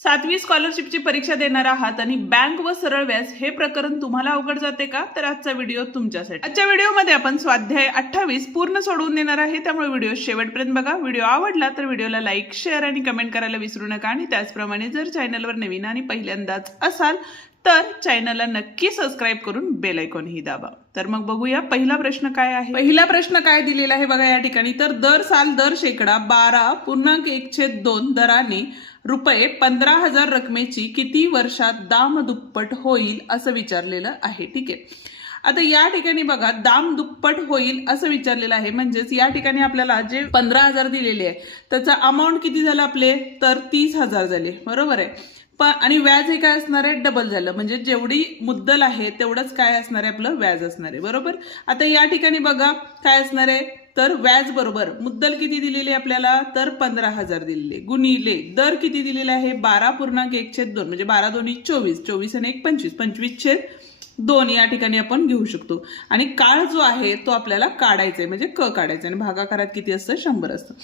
7वी स्कॉलरशिपची परीक्षा देणार आहात आणि बँक व सरळ व्याज हे प्रकरण तुम्हाला अवघड जाते का? तर आजचा व्हिडिओ तुमच्यासाठी। आजच्या व्हिडिओमध्ये आपण स्वाध्याय 28 पूर्ण सोडवून देणार आहे, त्यामुळे व्हिडिओ शेवटपर्यंत बघा। व्हिडिओ आवडला तर व्हिडिओला लाईक, शेअर आणि कमेंट करायला विसरू नका आणि त्याचप्रमाणे जर चॅनलवर नवीन आणि पहिल्यांदाच असाल तर चॅनलला नक्की सबस्क्राइब करून बेल आयकॉनही दाबा। तर मग बघूया पहिला प्रश्न काय आहे। पहिला प्रश्न काय दिलेला आहे बघा या ठिकाणी। तर दर साल दर शेकडा 12.1/2 दराने रुपये 15,000 रकमेची किती वर्षात दाम दुप्पट होईल असं विचारलेलं आहे। ठीक आहे, आता या ठिकाणी बघा दाम दुप्पट होईल असं विचारलेलं आहे, म्हणजेच या ठिकाणी आपल्याला जे 15,000 दिलेले आहे त्याचा अमाऊंट किती झालं आपले, तर 30,000 झाले, बरोबर आहे। आणि व्याज हे काय असणार आहे, डबल झालं, म्हणजे जेवढी मुद्दल आहे तेवढंच काय असणार आहे, आपलं व्याज असणार आहे, बरोबर। आता या ठिकाणी बघा काय असणार आहे, तर व्याज बरोबर मुद्दल किती दिलेली आहे आपल्याला, तर 15,000 दिलेले गुणिले दर किती दिलेला आहे 12.1/2, म्हणजे 12 दोन्ही 24, 24 आणि 1 25, 25/2 या ठिकाणी आपण घेऊ शकतो। आणि काळ जो आहे तो आपल्याला काढायचा आहे, म्हणजे क काढायचा, आणि भागाकारात किती असतं, 100 असतं।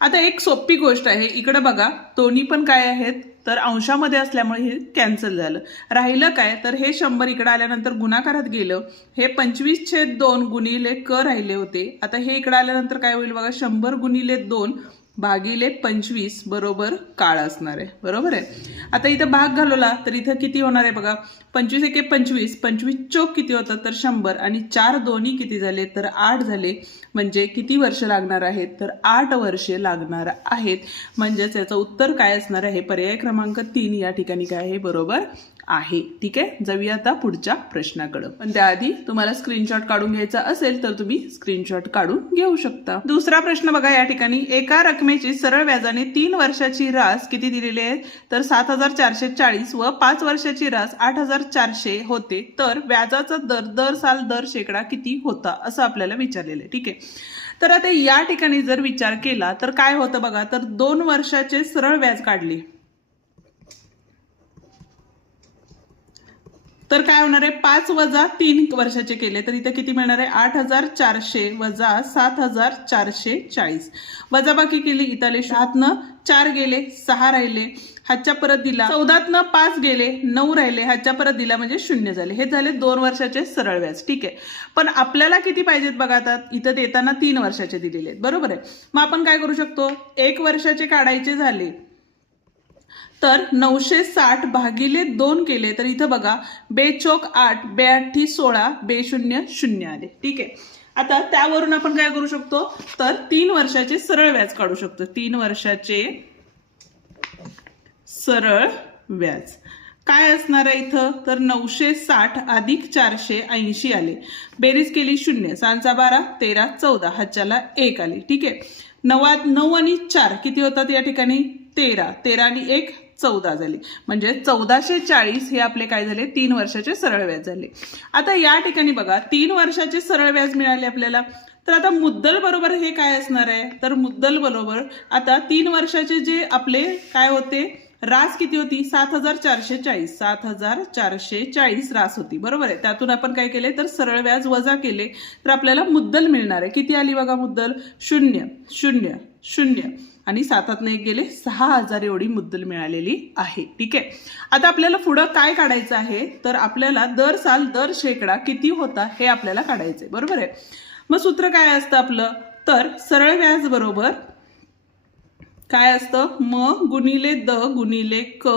आता एक सोपी गोष्ट आहे, इकडे बघा दोन्ही पण काय आहेत, तर अंशामध्ये असल्यामुळे हे कॅन्सल झालं। राहिलं काय, तर हे 100 इकडे आल्यानंतर गुणाकारात गेलं, हे 25/2 गुणिले क राहिले होते। आता हे इकडे आल्यानंतर काय होईल बघा, 100 गुणिले 2 भागिले 25 बरोबर काळ असणार आहे, बरोबर आहे। आता इथं भाग घालवला तर इथं किती होणार आहे बघा, 25 एके 25, 25 चौक किती होतं, तर 100, आणि 4 दोन्ही किती झाले, तर 8 झाले। म्हणजे किती वर्ष लागणार आहेत, तर 8 वर्षे लागणार आहेत। म्हणजेच याचं उत्तर काय असणार आहे, पर्याय क्रमांक 3 या ठिकाणी काय आहे, बरोबर आहे। ठीक आहे, जाऊया आता पुढच्या प्रश्नाकडे, पण त्याआधी तुम्हाला स्क्रीनशॉट काढून घ्यायचा असेल तर तुम्ही स्क्रीनशॉट काढून घेऊ शकता। दुसरा प्रश्न बघा या ठिकाणी, एका रकमेची सरळ व्याजाने 3 वर्षाची रास किती दिलेली आहे, तर 7,440 व 5 वर्षाची रास 8,400 होते, तर व्याजाचा दर दर साल दर शेकडा किती होता असं आपल्याला विचारलेलं आहे। ठीक आहे, तर आता या ठिकाणी जर विचार केला तर काय होतं बघा, तर 2 वर्षाचे सरळ व्याज काढले तर काय होणार आहे, 5 वजा 3 वर्षाचे केले तर इथे किती मिळणार आहे, 8,400 वजा 7,440, वजाबाकी केली, इथले 7 4 गेले, 6 राहिले, हातच्या परत दिला, 14 5 गेले, 9 राहिले, हातच्या परत दिला, म्हणजे 0 झाले। हे झाले 2 वर्षाचे सरळ व्याज। ठीक आहे, पण आपल्याला किती पाहिजेत बघा, आता इथं देताना 3 वर्षाचे दिलेले आहेत, बरोबर आहे। मग आपण काय करू शकतो, 1 वर्षाचे काढायचे झाले तर 960 भागिले 2 केले तर इथं बघा 2 चौक 8, 2 8 16, 2 0 0 आले। ठीक आहे, आता त्यावरून आपण काय करू शकतो, तर 3 वर्षाचे सरळ व्याज काढू शकतो। 3 वर्षाचे सरळ व्याज काय असणार आहे इथं, तर 960 अधिक 480 आले, बेरीज केली 0, 6 12, 13 14, हातच्याला 1 आली। ठीक आहे, 9 आणि 4 किती होतात या ठिकाणी, 13, 13 आणि 1 14 झाले, म्हणजे 1440 हे आपले काय झाले, 3 वर्षाचे सरळ व्याज झाले। आता या ठिकाणी बघा 3 वर्षाचे सरळ व्याज मिळाले आपल्याला, तर आता मुद्दल बरोबर हे काय असणार आहे, तर मुद्दल बरोबर आता 3 वर्षाचे जे आपले काय होते, रास किती होती, 7,440, 7,440 रास होती, बरोबर आहे। त्यातून आपण काय केले, तर सरळ व्याज वजा केले तर आपल्याला मुद्दल मिळणार आहे, किती आली बघा मुद्दल, 0 0 0, आणि 7 1 गेले, 6,000 एवढी मुद्दल मिळालेली आहे। ठीक आहे, आता आपल्याला पुढं काय काढायचं आहे, तर आपल्याला दर साल दर शेकडा किती होता हे आपल्याला काढायचंय, बरोबर आहे। मग सूत्र काय असतं आपलं, तर सरळ व्याज बरोबर काय असतं, म गुणिले द गुणिले क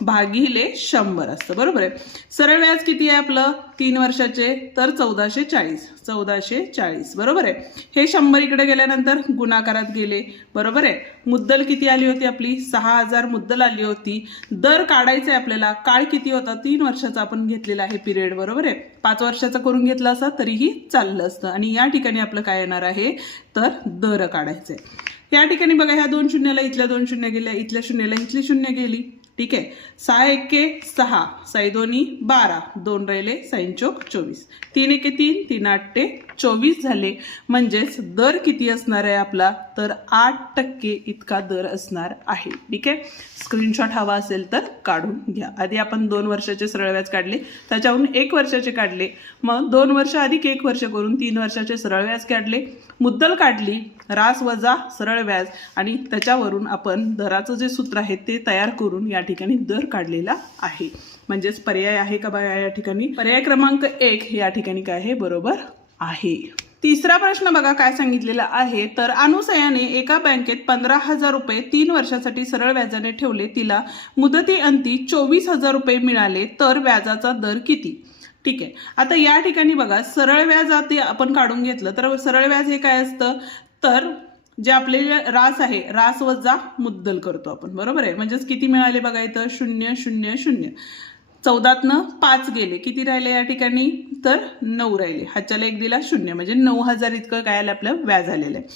भागिले 100 असतं, बरोबर आहे। सरळ व्याज किती आहे आपलं, 3 वर्षाचे, तर 1440, बरोबर आहे। हे 100 इकडे गेल्यानंतर गुणाकारात गेले, बरोबर आहे। मुद्दल किती आली होती आपली, 6,000 मुद्दल आली होती। दर काढायचा आहे आपल्याला, काळ किती होता, 3 वर्षाचा आपण घेतलेला आहे पिरियड, बरोबर आहे। 5 वर्षाचा करून घेतला असता तरीही चाललं असतं, आणि या ठिकाणी आपलं काय येणार आहे, तर दर काढायचंय। या ठिकाणी बघा, ह्या 2 शून्याला इथल्या 2 शून्य गेल्या, इथल्या शून्याला इथली 0 गेली। ठीक आहे, 6 1 6, 6 2 12, 2 राहिले, 6 चौक 24, 3 1 3, 3 8 24 झाले. म्हणजेच दर किती असणार आहे आपला, तर 8% इतका दर असणार आहे. ठीक आहे, स्क्रीनशॉट हवा असेल तर काढून घ्या. आधी आपण 2 वर्षाचे सरळ व्याज काढले, त्याच्यावरून 1 वर्षाचे काढले, मग 2 वर्ष अधिक 1 वर्ष करून 3 वर्षाचे सरळ व्याज काढले, मुद्दल काढली, रास वजा सरळ व्याज, आणि त्याच्यावरून आपण दराचं जे सूत्र आहे ते तयार करून या ठिकाणी दर काढलेला आहे. म्हणजेच पर्याय आहे का बाया या ठिकाणी? पर्याय क्रमांक 1 या ठिकाणी काय आहे, बरोबर आहे. तिसरा प्रश्न बघा काय सांगितलेला आहे, तर अनुसयाने एका बँकेत 15,000 रुपये 3 वर्षासाठी सरळ व्याजाने ठेवले, तिला मुदतीअंती 24,000 रुपये मिळाले, तर व्याजाचा दर किती? ठीक आहे, आता या ठिकाणी बघा सरळ व्याज आधी आपण काढून घेतलं तर सरळ व्याज हे काय असतं, तर जे आपले रास आहे, रास वजा मुद्दल करतो आपण, बरोबर आहे. म्हणजेच किती मिळाले बघा इथं 0 0 0, 14तनं 5 गेले, किती राहिले या ठिकाणी, तर 9 राहिले. हातच्याला 1 दिला 0, म्हणजे 9,000 इतकं काय आलं आपलं व्याज आलेलं आहे.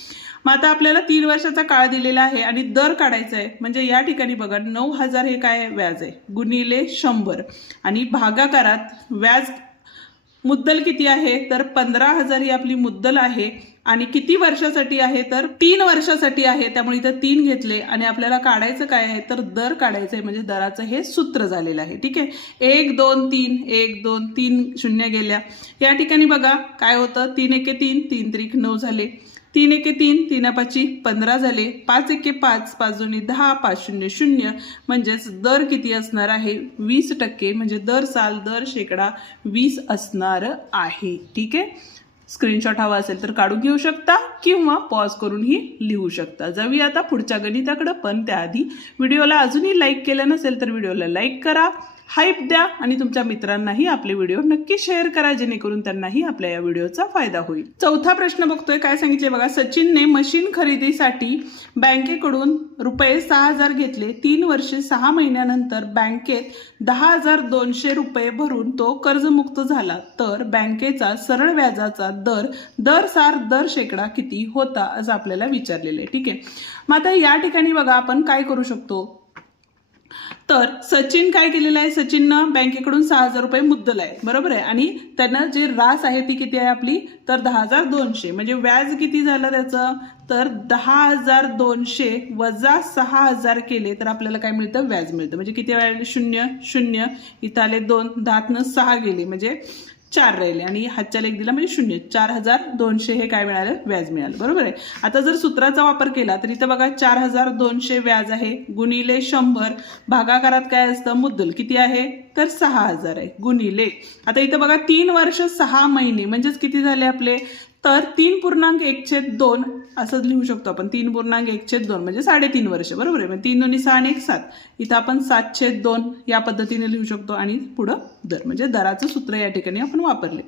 मग आता आपल्याला 3 वर्षाचा काळ दिलेला आहे आणि दर काढायचा आहे. म्हणजे या ठिकाणी बघा 9,000 हे काय व्याज आहे गुणिले 100, आणि भागाकारात व्याज मुद्दल किती आहे, तर 15,000 ही आपली मुद्दल आहे, आणि किती वर्षासाठी आहे, तर 3 वर्षासाठी आहे. त्यामुळे इथं 3 घेतले, आणि आपल्याला काढायचं काय आहे, तर दर काढायचं आहे. म्हणजे दराचं हे सूत्र झालेलं आहे. ठीक आहे, 1 2 3 1 2 3 0 गेल्या. या ठिकाणी बघा काय होतं, 3 1 3 3 3 9 झाले, 3 1 3 3 5 15 झाले, 5 1 5 5 2 10 5 0 0. म्हणजेच दर किती असणार आहे, 20%. म्हणजे दर साल दर शेकडा 20 असणार आहे. ठीक आहे, स्क्रीनशॉट हवा असेल तर काढून घेऊ शकता किंवा पॉज करूनही लिहू शकता. जाऊया आता पुढच्या गणिताकडे, पण त्याआधी व्हिडिओला अजूनही लाईक केलं नसेल तर व्हिडिओला लाईक करा, हाईप द्या, आणि तुमच्या मित्रांनाही आपले व्हिडिओ नक्की शेअर करा, जेणेकरून त्यांनाही आपल्या या व्हिडिओचा फायदा होईल. चौथा प्रश्न बघतोय काय सांगितले बघा, सचिनने मशीन खरेदीसाठी बँकेकडून रुपये 6,000 घेतले, 3 वर्षे 6 महिन्यानंतर बँकेत 10,200 रुपये भरून तो कर्जमुक्त झाला, तर बँकेचा सरळ व्याजाचा दर दर शेकडा किती होता, असं आपल्याला विचारलेलं आहे. ठीक आहे, मग आता या ठिकाणी बघा आपण काय करू शकतो, तर सचिन काय केलेलं आहे, सचिननं बँकेकडून 6,000 रुपये मुद्दल आहे, बरोबर आहे, आणि त्यानं जे रास आहे ती किती आहे आपली, तर 10,200. म्हणजे व्याज किती झालं त्याचं, तर 10,200 वजा 6,000 केले तर आपल्याला काय मिळतं, व्याज मिळतं. म्हणजे किती वेळ 0 0, इथं आले 2, 10तनं 6 गेले, म्हणजे 4 राहिले, आणि हातच्या 1 दिला म्हणजे 0. 4,200 हे काय मिळालं, व्याज मिळालं, बरोबर आहे. आता जर सूत्राचा वापर केला तर इथं बघा 4,200 व्याज आहे गुणिले 100, भागाकारात काय असतं, मुद्दल किती आहे, तर 6,000 आहे, गुणिले, आता इथं बघा 3 वर्ष 6 महिने, म्हणजेच किती झाले आपले, तर 3.1/2 असं लिहू शकतो आपण. 3.1/2 म्हणजे 3.5 वर्ष, बरोबर आहे. 3 2 6 आणि 1 7, इथं आपण 7/2 या पद्धतीने लिहू शकतो, आणि पुढं दर, म्हणजे दराचं सूत्र या ठिकाणी आपण वापरले.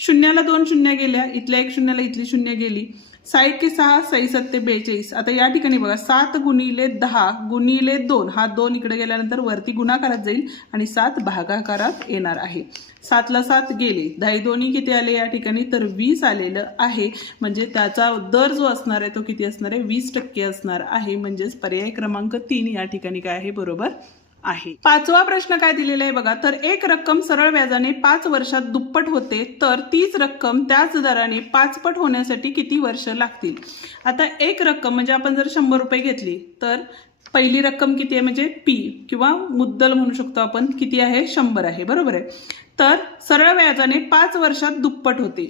0ला 2 शून्य गेल्या, इथल्या 1 शून्याला इथली 0 गेली, 6 1 6 6 7 42. आता या ठिकाणी बघा 7 गुणिले 10 गुणिले 2, हा 2 इकडे गेल्यानंतर वरती गुणाकारात जाईल, आणि 7 भागाकारात येणार आहे. 7ला 7 गेले, 10 दोन्ही किती आले या ठिकाणी, तर 20 आलेलं आहे. म्हणजे त्याचा दर जो असणार आहे तो किती असणार आहे, 20% असणार आहे. म्हणजेच पर्याय क्रमांक 3 या ठिकाणी काय आहे, बरोबर आहे. 5वा प्रश्न काय दिलेला आहे बघा, तर एक रक्कम सरळ व्याजाने 5 वर्षात दुप्पट होते, तर तीच रक्कम त्याच दराने 5 पट होण्यासाठी किती वर्ष लागतील. आता एक रक्कम म्हणजे आपण जर 100 रुपये घेतली तर पहिली रक्कम किती आहे, म्हणजे पी किंवा मुद्दल म्हणू शकतो आपण, किती आहे, 100 आहे, बरोबर आहे. तर सरळ व्याजाने 5 वर्षात दुप्पट होते,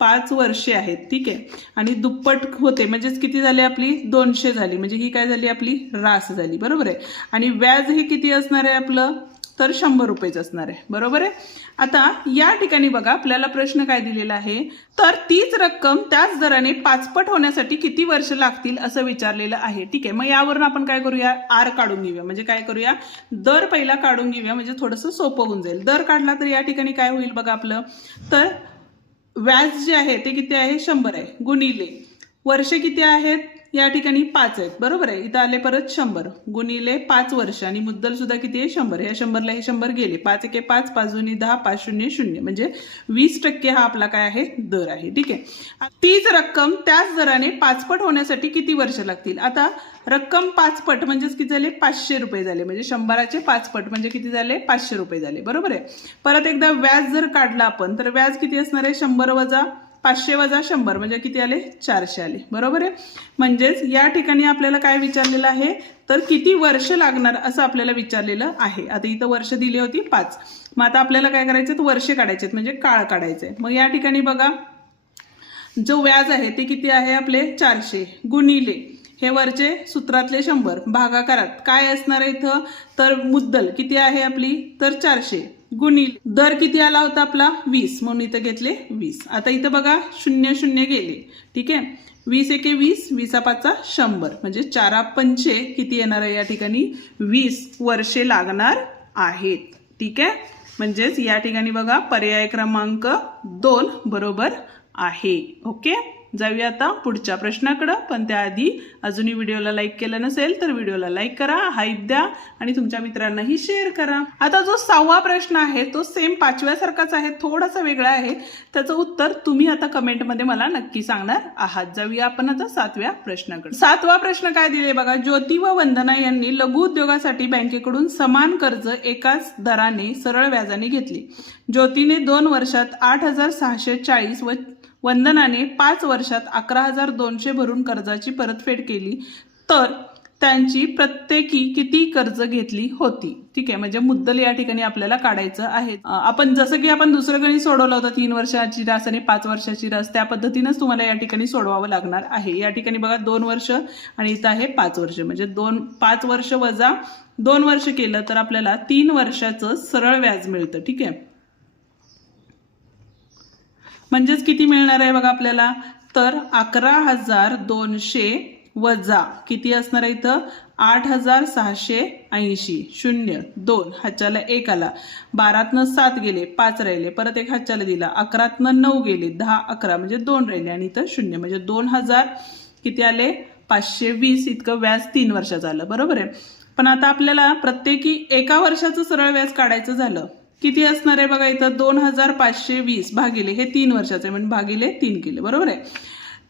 5 वर्षे आहेत, ठीक आहे, आणि दुप्पट होते म्हणजेच किती झाली आपली, 200 झाली, म्हणजे ही काय झाली आपली रास झाली, बरोबर आहे. आणि व्याज हे किती असणार आहे आपलं, तर 100 रुपयेच असणार आहे, बरोबर आहे. आता या ठिकाणी बघा आपल्याला प्रश्न काय दिलेला आहे, तर तीच रक्कम त्याच दराने 5 पट होण्यासाठी किती वर्ष लागतील असं विचारलेलं आहे. ठीक आहे, मग यावरून आपण काय करूया, आर काढून घेऊया. म्हणजे काय करूया, दर पहिला काढून घेऊया, म्हणजे थोडंसं सोपं होऊन जाईल. दर काढला तर या ठिकाणी काय होईल बघा आपलं, तर व्याज जे आहे ते किती आहे, 100 आहे, गुणिले वर्षे किती आहेत, या ठिकाणी 5 आहेत, बरोबर आहे. इथं आले परत 100 गुणिले 5 वर्ष आणि मुद्दल सुद्धा किती आहे 100. या 100ला हे 100 गेले, 5 एके 5, 5 दुनी 10, 5 शून्य 0 म्हणजे 20% हा आपला काय आहे दर आहे. ठीक आहे. तीच रक्कम त्याच दराने 5 पट होण्यासाठी किती वर्ष लागतील. आता रक्कम 5 पट म्हणजेच किती झाले 500 रुपये झाले, म्हणजे 100चे 5 पट म्हणजे किती झाले 500 रुपये झाले, बरोबर आहे. परत एकदा व्याज जर काढला आपण तर व्याज किती असणार आहे 100 वजा 500 वजा 100 म्हणजे किती आले 400 आले, बरोबर आहे. म्हणजेच या ठिकाणी आपल्याला काय विचारलेलं आहे तर किती वर्ष लागणार असं आपल्याला विचारलेलं आहे. आता इथं वर्ष दिली होती 5. मग आता आपल्याला काय करायचं वर्ष काढायचे म्हणजे काळ काढायचंय. मग या ठिकाणी बघा जो व्याज आहे ते किती आहे आपले 400 गुणिले हे वरचे सूत्रातले 100 भागाकारात काय असणार आहे इथं तर मुद्दल किती आहे आपली तर 400 गुणिले दर किती आला होता आपला 20 म्हणून इथं घेतले 20. आता इथं बघा 0 0 गेले. ठीक आहे. 20 एके 20, 20 5 100 म्हणजे 4 पंचे किती येणार आहे या ठिकाणी 20 वर्षे लागणार आहेत. ठीक आहे. म्हणजेच या ठिकाणी बघा पर्याय क्रमांक 2 बरोबर आहे. ओके. जाऊया आता पुढच्या प्रश्नाकडे. पण त्याआधी अजूनही व्हिडिओला लाईक केलं नसेल तर व्हिडिओला लाईक करा, हाईप द्या आणि तुमच्या मित्रांनाही शेअर करा. आता जो 6वा प्रश्न आहे तो सेम 5व्या सारखाच आहे, थोडासा वेगळा आहे. त्याचं उत्तर तुम्ही आता कमेंटमध्ये मला नक्की सांगणार आहात. जाऊया आपण आता 7व्या प्रश्नाकडे. 7वा प्रश्न काय दिले बघा. ज्योती व वंदना यांनी लघु उद्योगासाठी बँकेकडून समान कर्ज एकाच दराने सरळ व्याजाने घेतले. ज्योतीने 2 वर्षात 8,640 व वंदनाने 5 वर्षात 11,200 भरून कर्जाची परतफेड केली तर त्यांची प्रत्येकी किती कर्ज घेतली होती. ठीक आहे. म्हणजे मुद्दल या ठिकाणी आपल्याला काढायचं आहे. आपण जसं की आपण दुसरं गणित सोडवलं होतं 3 वर्षाची रास आणि 5 वर्षाची रास त्या पद्धतीनेच तुम्हाला या ठिकाणी सोडवावं लागणार आहे. या ठिकाणी बघा 2 वर्ष आणि इथं आहे 5 वर्ष म्हणजे 5 वर्ष वजा 2 वर्ष केलं तर आपल्याला 3 वर्षाचं सरळ व्याज मिळतं. ठीक आहे. म्हणजेच किती मिळणार आहे बघा आपल्याला तर 11,200 वजा किती असणार आहे इथं 8,680 0 2 हाच्याला 1 आला 12तनं 7 गेले 5 राहिले परत 1 हाच्याला दिला 11तनं 9 गेले 10 11 म्हणजे 2 राहिले आणि इथं 0 म्हणजे 2,000 किती आले 520 इतकं व्याज 3 वर्षाचं आलं, बरोबर आहे. पण आता आपल्याला प्रत्येकी एका वर्षाचं सरळ व्याज काढायचं झालं किती असणार आहे बघा इथं 2,520 भागिले हे 3 वर्षाचे म्हणजे भागिले 3 केले, बरोबर आहे.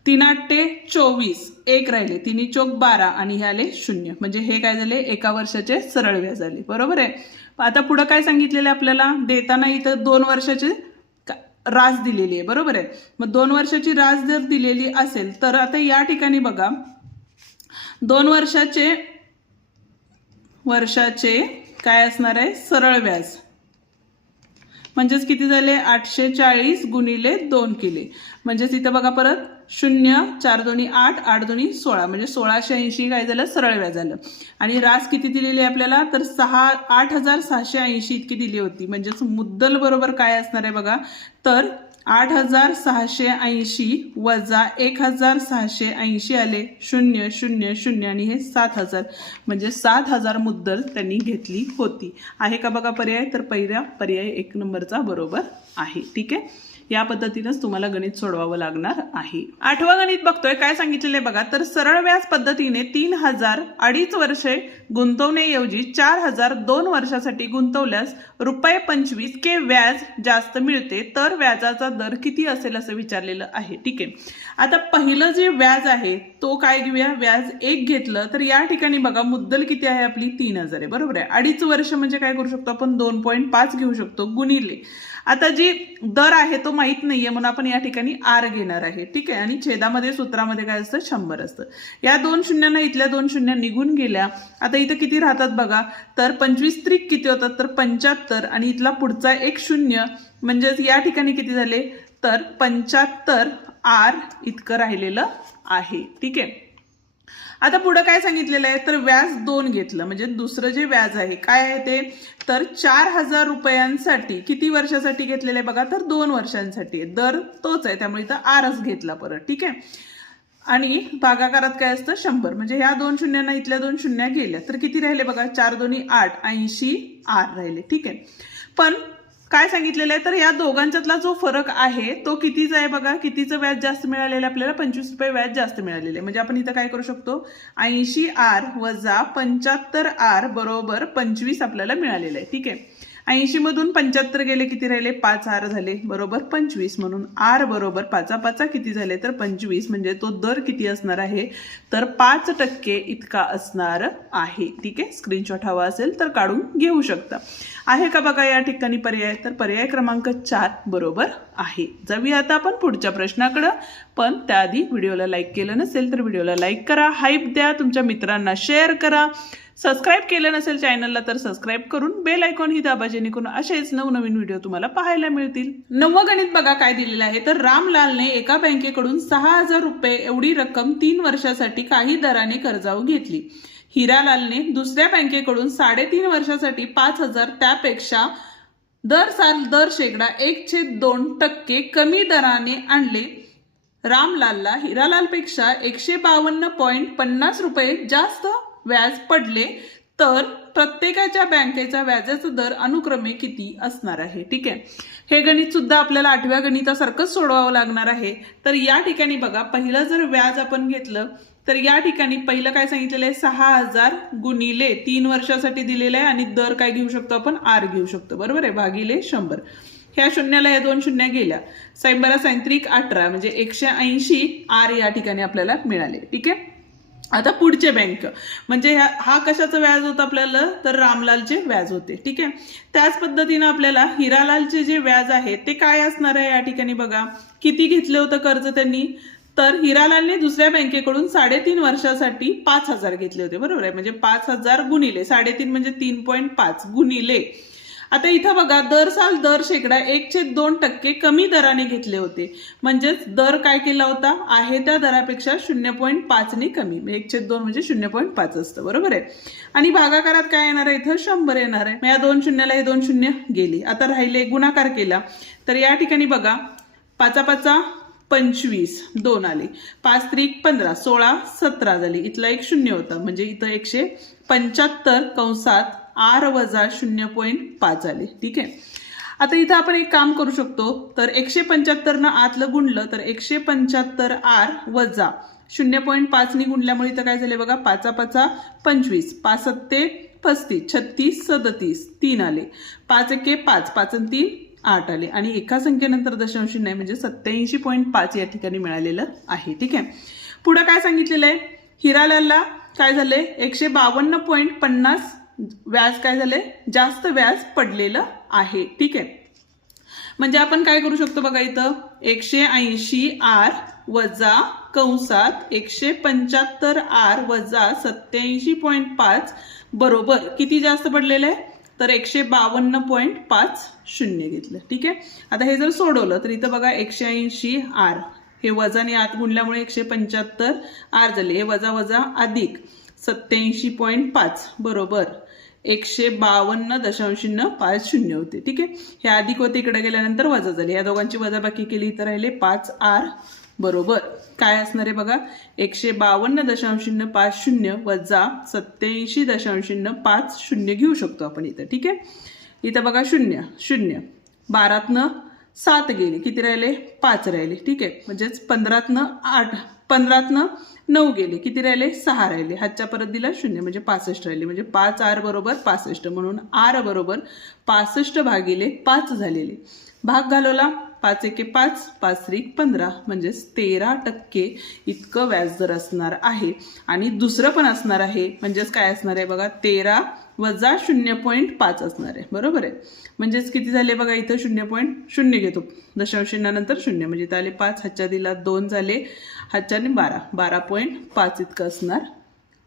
3 8 24 1 राहिले 3 चौक 12 आणि हे आले 0 म्हणजे हे काय झाले एका वर्षाचे सरळ व्याज आले, बरोबर आहे. आता पुढे काय सांगितलेलं आपल्याला देताना इथं 2 वर्षाचे रास दिलेली आहे, बरोबर आहे. मग 2 वर्षाची रास जर दिलेली असेल तर आता या ठिकाणी बघा 2 वर्षाचे काय असणार आहे सरळ व्याज म्हणजेच किती झाले 840 गुणिले 2 केले म्हणजेच इथं बघा परत 0 4 दोन्ही 8 8 दोन्ही 16 म्हणजे 1680 काय झालं सरळ व्याज झालं. आणि रास किती दिलेली आहे आपल्याला तर 8,680 इतकी दिली होती. म्हणजेच मुद्दल बरोबर काय असणार आहे बघा तर 8,680 वजा 1,680 आले 0 0 0 आणि हे 7,000 म्हणजे 7,000 मुद्दल त्यांनी घेतली होती. आहे का बघा पर्याय तर पहिला पर्याय 1 नंबरचा बरोबर आहे. ठीक आहे. या पद्धतीनेच तुम्हाला गणित सोडवावं लागणार आहे. 8वं गणित बघतोय काय सांगितलेलं आहे बघा तर सरळ व्याज पद्धतीने 3,000 2.5 वर्षे गुंतवण्याऐवजी 4,000 2 वर्षासाठी गुंतवल्यास ₹25 के व्याज जास्त मिळते तर व्याजाचा दर किती असेल असं विचारलेलं आहे. ठीक आहे. आता पहिलं जे व्याज आहे तो काय घेऊया व्याज 1 घेतलं तर या ठिकाणी बघा मुद्दल किती आहे आपली 3,000 आहे, बरोबर आहे. 2.5 वर्ष म्हणजे काय करू शकतो आपण 2.5 घेऊ शकतो गुणिले आता जी दर आहे तो माहित नाहीये म्हणून आपण या ठिकाणी आर घेणार आहे. ठीक आहे. आणि छेदामध्ये सूत्रामध्ये काय असतं 100 असतं. या 2 शून्यांना इथल्या 2 शून्य निघून गेल्या. आता इथं किती राहतात बघा तर 25 त्रिक किती होतात तर 75 आणि इथला पुढचा 1 शून्य म्हणजेच या ठिकाणी किती झाले तर 75 आर इतकं राहिलेलं आहे. ठीक आहे. आता पुढे काय सांगितलेलं आहे तर व्याज 2 घेतलं म्हणजे दुसरं जे व्याज आहे काय आहे ते तर 4,000 रुपयांसाठी किती वर्षासाठी घेतलेलं आहे बघा तर 2 वर्षांसाठी. दर तोच आहे त्यामुळे इथं आरच घेतला परत. ठीक आहे. आणि भागाकारात काय असतं 100 म्हणजे ह्या 2 शून्यांना इथल्या 2 शून्य गेल्या तर किती राहिले बघा 4 दोन्ही 8 80 आर राहिले. ठीक आहे. पण काय सांगितलेलं आहे तर या दोघांच्यातला जो फरक आहे तो कितीचा आहे बघा. कितीचं व्याज जास्त मिळालेलं आहे आपल्याला, 25 रुपये व्याज जास्त मिळालेले आहे. म्हणजे आपण इथं काय करू शकतो, 80R वजा 75R बरोबर 25 आपल्याला मिळालेलं आहे. ठीक आहे, 80 मधून 75 गेले, किती राहिले, 5R झाले बरोबर 25. म्हणून R बरोबर 5 किती झाले तर 25. म्हणजे तो दर किती असणार आहे तर 5% इतका असणार आहे. ठीक आहे, स्क्रीनशॉट हवा असेल तर काढून घेऊ शकता. आहे का बघा या ठिकाणी पर्याय, तर पर्याय क्रमांक 4 बरोबर आहे. जाऊया आता आपण पुढच्या प्रश्नाकडे, पण त्याआधी व्हिडिओला लाईक केलं नसेल तर व्हिडिओला लाईक करा, हाईप द्या, तुमच्या मित्रांना शेअर करा. सबस्क्राईब केलं नसेल चॅनलला तर सबस्क्राईब करून बेल आयकॉन ही दाबा, जेणेकरून असेच नवनवीन व्हिडिओ तुम्हाला पाहायला मिळतील. 9वं गणित बघा काय दिलेलं आहे तर रामलालने एका बँकेकडून 6000 रुपये एवढी रक्कम 3 वर्षासाठी काही दराने कर्जाऊ घेतली. हिरालालने दुसऱ्या बँकेकडून 3.5 वर्षासाठी 5000 त्यापेक्षा दर शेकडा 1/2% कमी दराने आणले. रामलालला हिरालालपेक्षा 152.50 रुपये जास्त व्याज पडले, तर प्रत्येकाच्या बँकेचा व्याजाचा दर अनुक्रमे किती असणार आहे. ठीक आहे, हे गणित सुद्धा आपल्याला 8व्या गणितासारखंच सोडवावं लागणार आहे. तर या ठिकाणी बघा, पहिलं जर व्याज आपण घेतलं तर या ठिकाणी पहिलं काय सांगितलेलं आहे, 6000 गुणिले 3 वर्षासाठी दिलेलं आहे आणि दर काय घेऊ शकतो आपण, R घेऊ शकतो बरोबर आहे, भागिले 100. ह्या शून्याला या 2 शून्य गेल्या, 18 म्हणजे 180 R या ठिकाणी आपल्याला मिळाले. ठीक आहे, आता पुढचे बँक म्हणजे हा कशाचं व्याज होतं आपल्याला तर रामलालचे व्याज होते. ठीक आहे, त्याच पद्धतीनं आपल्याला हिरालालचे जे व्याज आहे ते काय असणार आहे या ठिकाणी बघा. किती घेतलं होतं कर्ज त्यांनी, तर हिरालालने दुसऱ्या बँकेकडून 3.5 वर्षासाठी 5000 घेतले होते बरोबर आहे. म्हणजे 5000 गुणिले 3.5 म्हणजे 3.5 गुणिले, आता इथं बघा दर शेकडा 1/2% कमी दराने घेतले होते. म्हणजेच दर काय केला होता, आहे त्या दरापेक्षा 0.5 ने कमी, 1/2 म्हणजे 0.5 असतं बरोबर आहे. आणि भागाकारात काय येणार आहे, इथं 100 येणार आहे. या 2 शून्याला हे 2 शून्य गेली. आता राहिले गुणाकार केला तर या ठिकाणी बघा 5 25 2 आले, 5 त्रिक 15 16 17 झाले. इथला एक शून्य होता म्हणजे इथं 175 कंसात R वजा 0.5 आले. ठीक आहे, आता इथं आपण एक काम करू शकतो, तर 175 न आतलं गुणलं तर 175 R वजा 0.5 ने गुणल्यामुळे इथं काय झाले बघा, 5 25 5 7 35 36 37 3 आले, 5 1 5 5 3 8 आले आणि एका संख्येनंतर दशांश नाही म्हणजे 87.5 या ठिकाणी मिळालेलं आहे. ठीक आहे, पुढे काय सांगितलेलं आहे, हिरालालला काय झाले 152.50 व्याज काय झाले जास्त व्याज पडलेलं आहे. ठीक आहे, म्हणजे आपण काय करू शकतो बघा, इथं 180R वजा कंसात 175 R वजा 87.5 बरोबर किती जास्त पडलेलं आहे तर 152.50 घेतलं. ठीक आहे, आता हे जर सोडवलं तर इथं बघा 180R हे वजाने आत गुणल्यामुळे 175R झाले, हे वजा वजा अधिक 87.5 बरोबर 152.50 होते. ठीक आहे, हे अधिक होते, इकडे गेल्यानंतर वजा झाले, या दोघांची वजाबाकी केली तर राहिले 5R बरोबर काय असणार आहे बघा, 152.50 वजा 87.50 घेऊ शकतो आपण इथं. ठीक आहे, इथं बघा 0 0 12तनं 7 गेले, किती राहिले 5 राहिले. ठीक आहे, म्हणजेच 15तनं 8 15तनं 9 गेले, किती राहिले 6 राहिले, हातच्या परत दिला 0 म्हणजे 65 राहिले. म्हणजे 5R बरोबर 65 म्हणून R बरोबर 65 भागिले 5 झालेले. भाग घालवला 5 1 5 5 3 15 म्हणजेच 13% इतकं व्याजदर असणार आहे. आणि दुसरं पण असणार आहे, म्हणजेच काय असणार आहे बघा 13 वजा 0.5 असणार आहे बरोबर आहे. म्हणजेच किती झाले बघा, इथं 0.0 घेतो, दशांशानंतर 0 म्हणजे इथं आले 5, हातच्या दिला 2 झाले, हातच्याने 12.5 इतकं असणार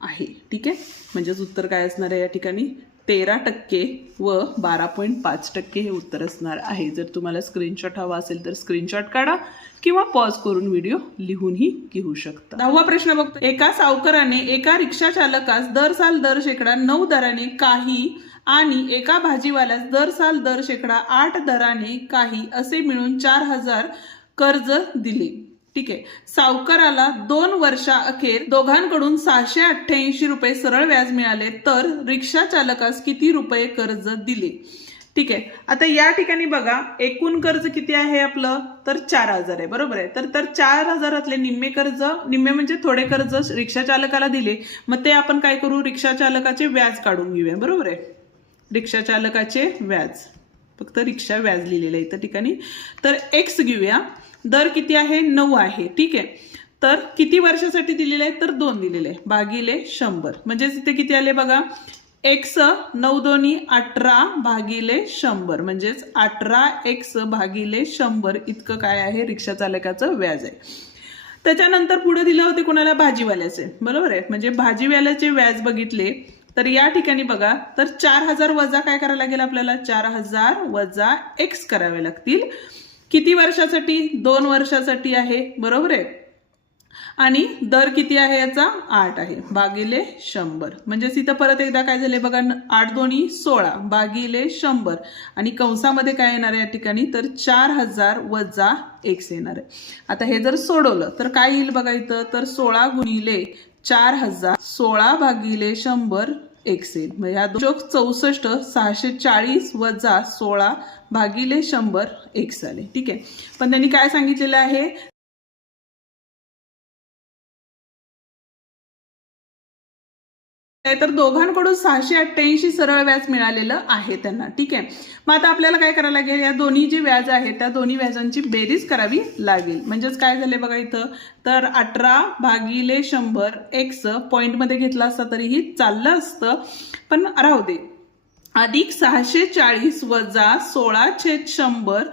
आहे. ठीक आहे, म्हणजेच उत्तर काय असणार आहे या ठिकाणी 13% व 12.5% हे उत्तर असणार आहे. जर तुम्हाला स्क्रीनशॉट हवा असेल तर स्क्रीनशॉट काढा किंवा पॉज करून व्हिडिओ लिहूनही घेऊ शकता. 10वा प्रश्न बघतो, एका सावकाराने एका रिक्षा चालकास दर शेकडा 9 दराने काही आणि एका भाजीवाल्यास दर शेकडा 8 दराने काही असे मिळून 4000 कर्ज दिले. ठीक आहे, सावकाराला 2 वर्षाअखेर दोघांकडून 688 रुपये सरळ व्याज मिळाले, तर रिक्षा चालकास किती रुपये कर्ज दिले. ठीक आहे. आता या ठिकाणी बघा एकूण कर्ज किती आहे आपलं, तर 4,000 आहे, बरोबर आहे. तर 4,000 निम्मे कर्ज, निम्मे म्हणजे थोडे कर्ज रिक्षा चालकाला दिले, मग ते आपण काय करू, रिक्षा चालकाचे व्याज काढून घेऊया, बरोबर आहे. रिक्षा चालकाचे व्याज, फक्त रिक्षा व्याज लिहिलेलं आहे त्या ठिकाणी. तर एक्स घेऊया, दर किती आहे, 9 आहे. ठीक आहे. तर किती वर्षासाठी दिलेले आहे, तर 2 दिलेले आहे, भागिले 100. म्हणजेच इथे किती आले बघा, एक्स 9 दोन्ही 18 भागिले 100, म्हणजेच 18x भागिले 100 इतकं काय आहे, रिक्षा चालकाचं व्याज आहे. त्याच्यानंतर पुढे दिले होते कोणाला, भाजीवाल्याचे, बरोबर आहे. म्हणजे भाजीवाल्याचे व्याज बघितले तर या ठिकाणी बघा, तर 4,000 वजा काय करायला लागेल आपल्याला, 4,000 वजा x करावे लागतील. किती वर्षासाठी, 2 वर्षासाठी आहे, बरोबर आहे. आणि दर किती आहे याचा, 8 आहे, भागिले 100. म्हणजेच इथं परत एकदा काय झाले बघा, 8 दोन्ही 16 भागिले 100 आणि कंसामध्ये काय येणार आहे या ठिकाणी, तर 4,000 वजा x येणार आहे. आता हे जर सोडवलं तर काय येईल बघा इथं, तर 16 गुणिले 4,000 16 भागिले 100 x येईल. मग ह्या 64 640 वजा 16 भागिले 100 x आले. ठीक आहे. पण त्यांनी काय सांगितलेलं आहे, तर दोघांकडून 688 सरळ व्याज मिळालेलं आहे त्यांना. ठीक आहे. मग आता आपल्याला काय करायला लागेल, या दोन्ही जे व्याज आहेत त्या दोन्ही व्याजांची बेरीज करावी लागेल. म्हणजेच काय झाले बघा इथं, तर 18 भागिले 100 x पॉइंटमध्ये घेतला असता तरीही चाललं असतं, पण राहू दे, अधिक 640 वजा 16/100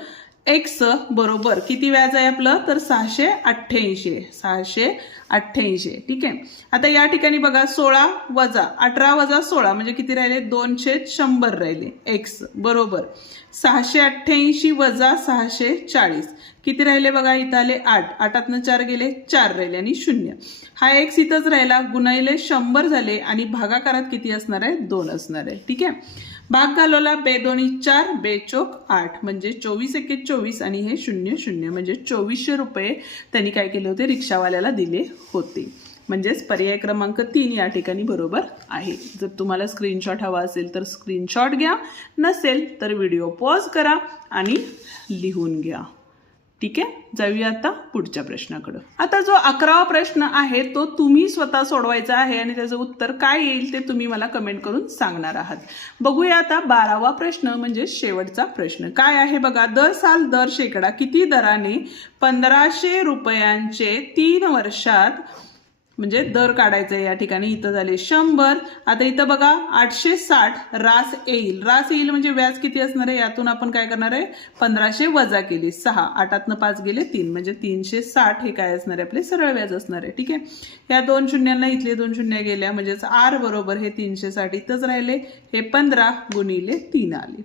x बरोबर किती व्याज आहे आपलं, तर 688 688. ठीक आहे. आता या ठिकाणी बघा 16 वजा 18 वजा 16 म्हणजे किती राहिले, 2/100 राहिले x बरोबर 688 वजा 640 किती राहिले बघा, इथं आले 8, 8तनं 4 गेले, 4 राहिले आणि 0. हा x इथंच राहिला, गुणाइले 100 झाले आणि भागाकारात किती असणार आहे, 2 असणार आहे. ठीक आहे. भाग घालवला, बे दोन्ही 4 बे चोक 8 म्हणजे 24 एके 24 आणि हे 0 0 म्हणजे 2400 रुपये त्यांनी काय केले होते, रिक्षावाल्याला दिले होते. म्हणजेच पर्याय क्रमांक 3 या ठिकाणी बरोबर आहे. जर तुम्हाला स्क्रीनशॉट हवा असेल तर स्क्रीनशॉट घ्या, नसेल तर व्हिडिओ पॉज करा आणि लिहून घ्या. ठीक आहे. जाऊया आता पुढच्या प्रश्नाकडे. आता जो 11वा प्रश्न आहे तो तुम्ही स्वतः सोडवायचा आहे आणि त्याचं उत्तर काय येईल ते तुम्ही मला कमेंट करून सांगणार आहात. बघूया आता 12वा प्रश्न म्हणजे शेवटचा प्रश्न काय आहे बघा, दर साल दर शेकडा किती दराने 1,500 रुपयांचे 3 वर्षात, म्हणजे दर काढायचा या ठिकाणी, इथं झाले 100. आता इथं बघा 860 रास येईल, रास येईल म्हणजे व्याज किती असणार आहे, यातून आपण काय करणार आहे, 1,500 वजा केले 6, 8तनं 5 गेले 3 म्हणजे 360 हे काय असणार आहे, आपले सरळ व्याज असणार आहे. ठीक आहे. या 2 शून्यांना इथले 2 शून्य गेल्या म्हणजेच r बरोबर हे 360 इथंच राहिले, हे 15 गुणिले 3 आले.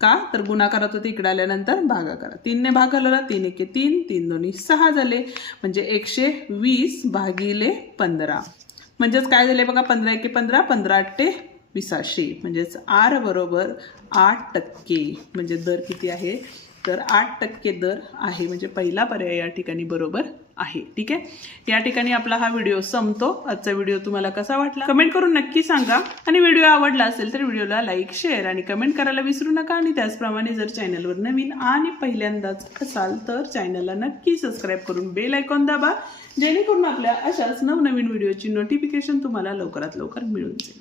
का, तर गुणाकारात होते, इकडे आल्यानंतर भागाकारात, 3 ने भाग घालवला, 3 एके 3 3 दोन्ही 6 झाले म्हणजे 120 भागिले 15 म्हणजेच काय झाले बघा, 15 एके 15 15 8 20 म्हणजेच r बरोबर 8% म्हणजे दर किती आहे, तर 8% दर आहे. म्हणजे पहिला पर्याय या ठिकाणी बरोबर आहे. ठीक आहे. या ठिकाणी आपला हा व्हिडिओ संपतो. आजचा व्हिडिओ तुम्हाला कसा वाटला कमेंट करून नक्की सांगा आणि व्हिडिओ आवडला असेल तर व्हिडिओला लाईक, शेअर आणि कमेंट करायला विसरू नका. आणि त्याचप्रमाणे जर चॅनलवर नवीन आणि पहिल्यांदाच असाल तर चॅनलला नक्की सबस्क्राईब करून बेल आयकॉन दाबा, जेणेकरून आपल्या अशाच नवनवीन व्हिडिओची नोटिफिकेशन तुम्हाला लवकरात लवकर मिळून जाईल.